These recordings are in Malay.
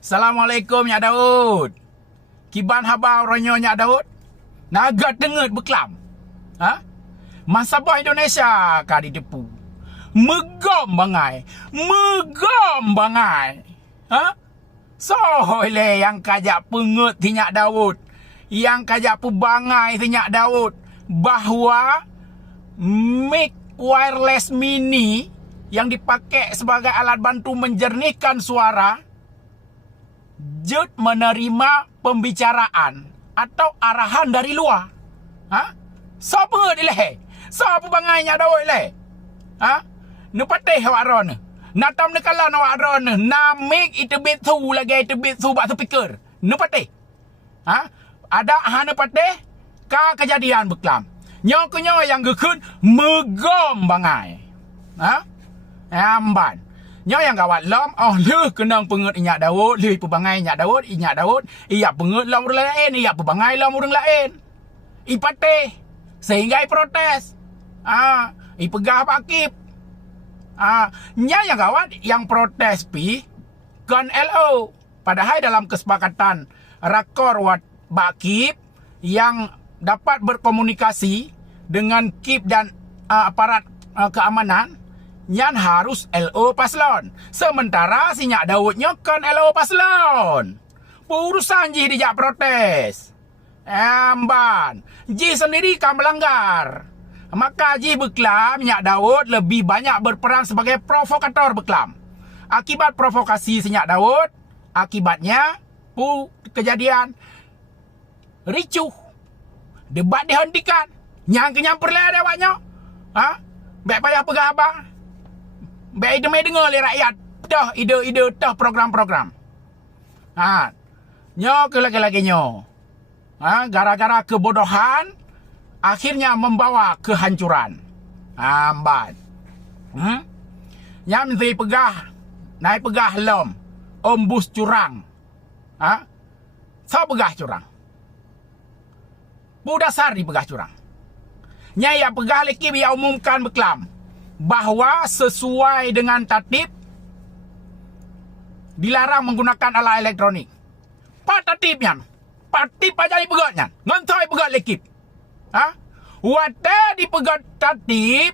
Assalamualaikum Nyak Daud. Kiban habau ronyo Nyak Daud. Naga denget beklam. Ha? Masabah Indonesia ka di depu. Megom bangai. Megom bangai. Ha? Sohole yang kajak pengut ti Nyak Daud. Yang kajak pebangai ti Nyak Daud. Bahawa mic wireless mini yang dipakai sebagai alat bantu menjernihkan suara jut menerima pembicaraan atau arahan dari luar. Ha? Siapa dia leh? Siapa bangai Nyak Daud leh? Ha? Nu patih awak ron. Natam ne kala awak ron. Na mic itu betu lagi itu betu bak speaker. Nu patih. Ha? Ada hana patih ka kejadian beklam. Nyo yang gekun megom bangai. Ha? Amban. Nyo yang gawat lom, le kenang pengut Nyak Daud, le pebangai Nyak Daud, ia pengut lom orang lain, ia pebangai lom orang lain. I patih sehingga i protes. I pegah pakip. Nya yang gawat yang protes pi kan LO. Padahal dalam kesepakatan rakor wat bakip yang dapat berkomunikasi dengan KIP dan aparat keamanan, Nyan harus LO paslon. Sementara si Nyak Daudnya kan LO paslon. Urusan Ji dijak protes. Amban. Ji sendiri kan melanggar. Maka Ji beklam Nyak Daud lebih banyak berperan sebagai provokator beklam. Akibat provokasi si Nyak Daud, akibatnya kejadian ricuh. Debat dihentikan. Yang kenyamper lah ada awaknya. Baik payah pegah abang. Baik ide dengar oleh rakyat. Dah ide dah program-program. Nyo ke lagi-lagi nyo. Gara-gara kebodohan akhirnya membawa kehancuran. Ambat. Yang mesti pegah. Naik pegah lom. Ombus curang. So pegah curang. Budasar di pegah curang. Nyaya pegah leki biar umumkan beklam bahawa sesuai dengan tertib dilarang menggunakan alat elektronik. Pak tertibnya. Tertib aja di pegatnya. Ngontoy pegat leki. Wate di pegat tertib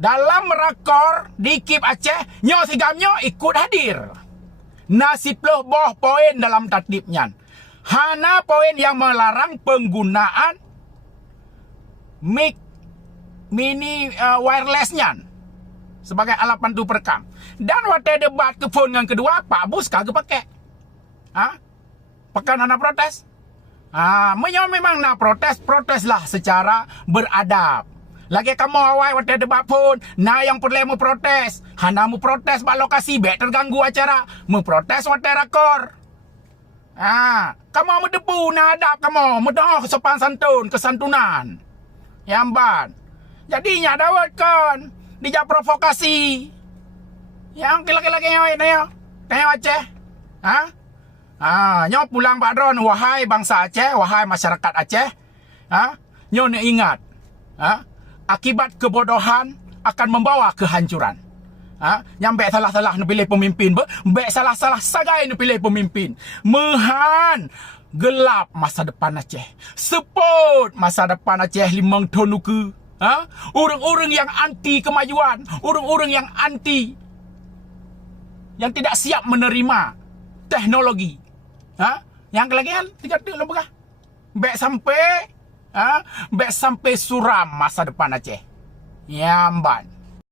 dalam rakor di KIP Aceh, nyo sigamnyo ikut hadir. Nasib loh boh poin dalam tertibnya. Hana poin yang melarang penggunaan mic mini wirelessnya sebagai alat bantu perekam. Dan waktu debat ke phone yang kedua, Pak Bus kagak pakai. Pekan hana protes. Memang nak proteslah secara beradab. Lagi kamu awal waktu debat phone, yang perlu mau protes. Hana mau protes bak lokasi, bek terganggu acara. Mau protes waktu rakor. Kamu mau debu na adab kamu, mudah sopan santun, kesantunan. Yamban. Jadi Nyak Daud kan dijak provokasi. Yang kira-kira kayak Aceh. Nyo pulang Pak Dron, wahai bangsa Aceh, wahai masyarakat Aceh. Nyo nak ingat. Akibat kebodohan akan membawa kehancuran. Yang baik salah-salah nak pilih pemimpin, baik salah-salah sagai nak pilih pemimpin. Mehan gelap masa depan Aceh. Seput masa depan Aceh 5 tahun ke. Orang-orang yang anti kemajuan, orang-orang yang anti, yang tidak siap menerima teknologi. Yang kelagian 3 tahun lebih. Baik sampai suram masa depan Aceh. Yamban.